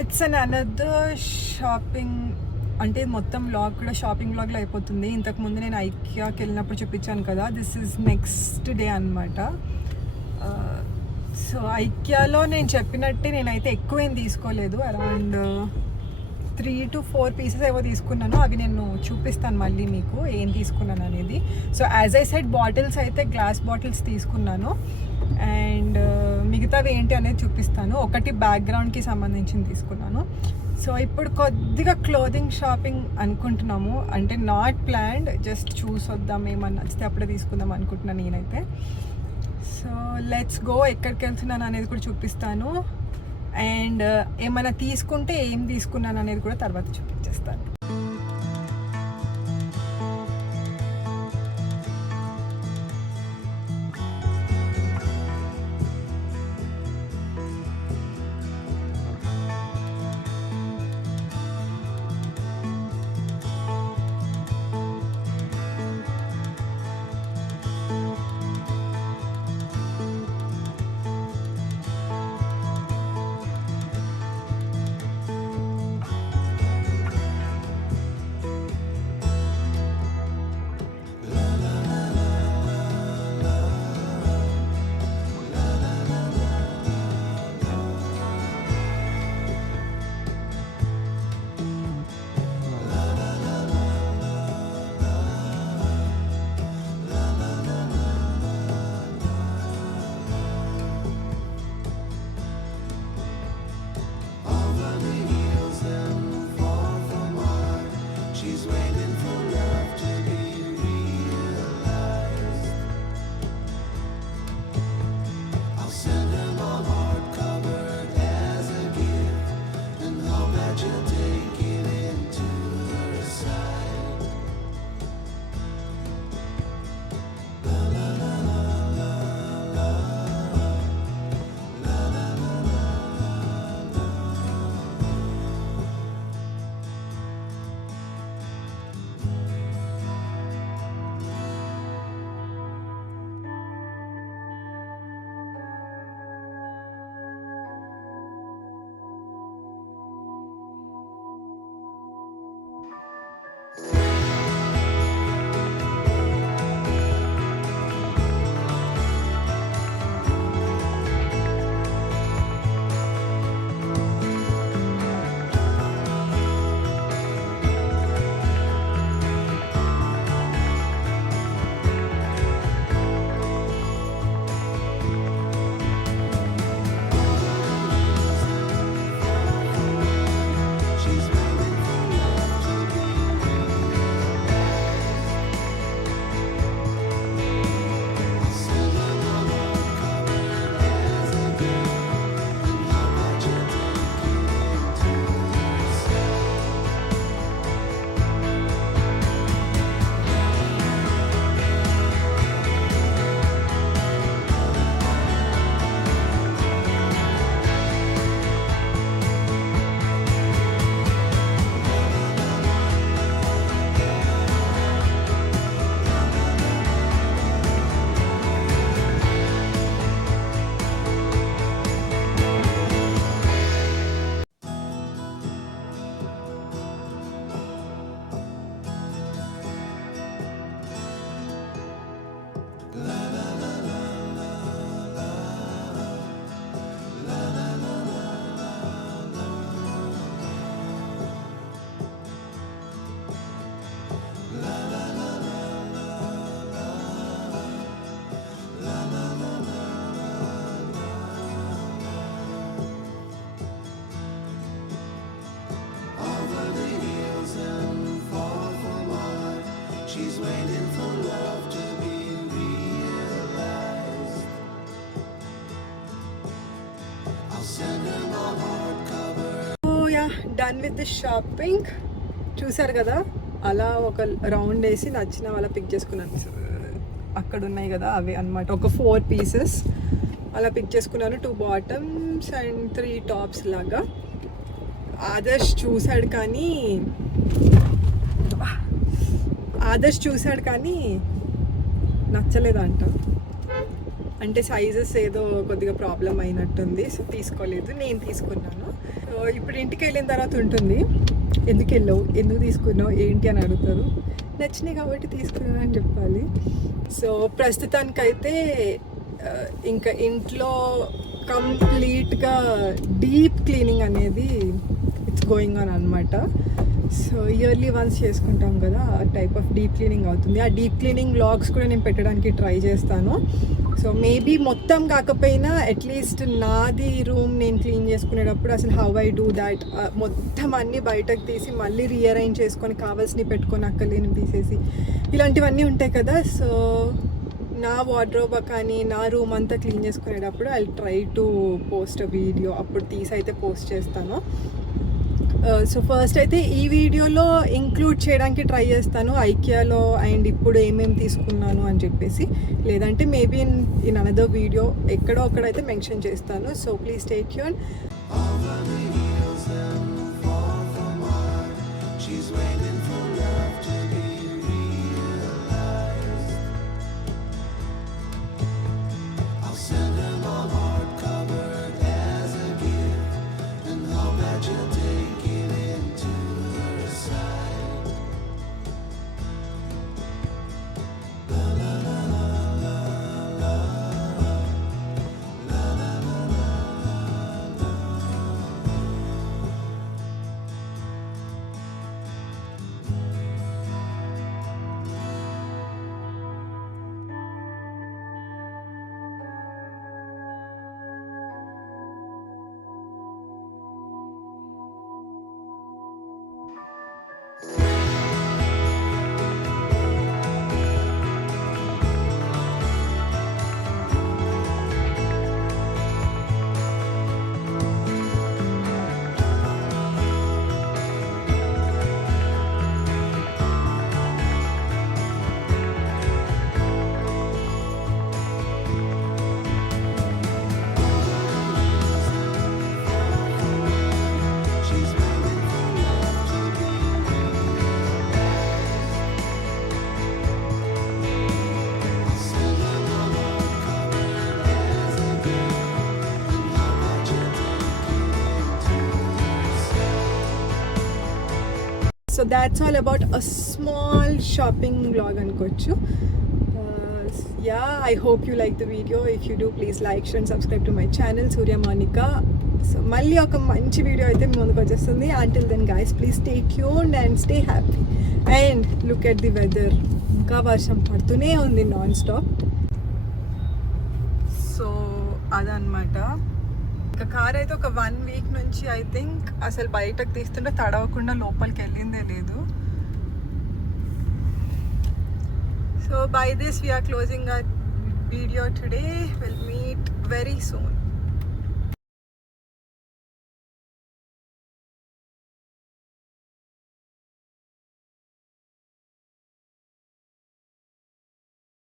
It's an another shopping, అంటే మొత్తం వ్లాగ్ కూడా షాపింగ్ వ్లాగ్లో అయిపోతుంది. ఇంతకుముందు నేను ఐకియాకి వెళ్ళినప్పుడు చూపించాను కదా, దిస్ ఈజ్ నెక్స్ట్ డే అనమాట. సో ఐకియాలో నేను చెప్పినట్టే నేనైతే ఎక్కువేం తీసుకోలేదు, అరౌండ్ 3 to 4 పీసెస్ ఏవో తీసుకున్నాను. అవి నేను చూపిస్తాను మళ్ళీ మీకు ఏం తీసుకున్నాను అనేది. So as I said bottles అయితే గ్లాస్ బాటిల్స్ తీసుకున్నాను, అండ్ మిగతావి ఏంటి అనేది చూపిస్తాను. ఒకటి బ్యాక్గ్రౌండ్కి సంబంధించింది తీసుకున్నాను. సో ఇప్పుడు కొద్దిగా క్లోదింగ్ షాపింగ్ అనుకుంటున్నాము, అంటే నాట్ ప్లాన్డ్, జస్ట్ చూసొద్దాం, ఏమన్నా నచ్చితే అప్పుడే తీసుకుందాం అనుకుంటున్నాను నేనైతే. So let's go. ఎక్కడికి వెళ్తున్నాను అనేది కూడా చూపిస్తాను, అండ్ ఏమైనా తీసుకుంటే ఏం తీసుకున్నాను అనేది కూడా తర్వాత చూపించేస్తాను. Done with the shopping. చూసారు కదా, అలా ఒక రౌండ్ వేసి నచ్చిన వాళ్ళ పిక్ చేసుకున్నాను. అక్కడ ఉన్నాయి కదా అవి అన్నమాట, ఒక 4 పీసెస్ అలా పిక్ చేసుకున్నాను. 2 బాటమ్స్ అండ్ 3 టాప్స్ లాగా. ఆదర్శ్ చూసాడు కానీ నచ్చలేదంట, అంటే సైజెస్ ఏదో కొద్దిగా ప్రాబ్లం అయినట్టుంది, సో తీసుకోలేదు. నేను తీసుకున్నాను. సో ఇప్పుడు ఇంటికి వెళ్ళిన తర్వాత ఉంటుంది, ఎందుకు వెళ్ళావు, ఎందుకు తీసుకున్నావు, ఏంటి అని అడుగుతారు. నచ్చినాయి కాబట్టి తీసుకున్నాను అని చెప్పాలి. సో ప్రస్తుతానికైతే ఇంకా ఇంట్లో కంప్లీట్గా డీప్ క్లీనింగ్ అనేది ఇట్స్ గోయింగ్ ఆన్ అనమాట. సో ఇయర్లీ వన్స్ చేసుకుంటాం కదా, ఆ టైప్ ఆఫ్ డీప్ క్లీనింగ్ అవుతుంది. ఆ డీప్ క్లీనింగ్ వ్లాగ్స్ కూడా నేను పెట్టడానికి ట్రై చేస్తాను. సో మేబీ మొత్తం కాకపోయినా అట్లీస్ట్ నాది రూమ్ నేను క్లీన్ చేసుకునేటప్పుడు అసలు హౌ ఐ డూ దాట్, మొత్తం అన్నీ బయటకు తీసి మళ్ళీ రీఅరేంజ్ చేసుకొని కావాల్సినవి పెట్టుకొని అక్కలేని తీసేసి ఇలాంటివన్నీ ఉంటాయి కదా. సో నా వార్డ్రోబ్ కానీ నా రూమ్ అంతా క్లీన్ చేసుకునేటప్పుడు ఐ ట్రై టు పోస్ట్ అ వీడియో, అప్పుడు తీసి అయితే పోస్ట్ చేస్తాను. సో ఫస్ట్ అయితే ఈ వీడియోలో ఇంక్లూడ్ చేయడానికి ట్రై చేస్తాను ఐకియాలో అండ్ ఇప్పుడు ఏమేమి తీసుకున్నాను అని చెప్పేసి, లేదంటే మేబీ ఇన్ అనదర్ వీడియో ఎక్కడో అక్కడైతే మెన్షన్ చేస్తాను. So please stay tune. So that's all about a small shopping vlog అనుకోవచ్చు. Yeah, I hope you like the video. If you do, please like, share and subscribe to my channel Surya Mounica. So మళ్ళీ ఒక మంచి వీడియో అయితే మీ ముందుకు వచ్చేస్తుంది. Until then guys, please stay tuned and stay happy. And look at the weather. ఇంకా వర్షం పడుతూనే ఉంది నాన్ స్టాప్. సో అదనమాట. ఇంకా కార్ అయితే ఒక 1 వీక్ నుంచి ఐ థింక్ అసలు బయటకు తీస్తుంటే తడవకుండా లోపలికి వెళ్ళిందే లేదు. So by this we're closing our video today. Will meet very soon.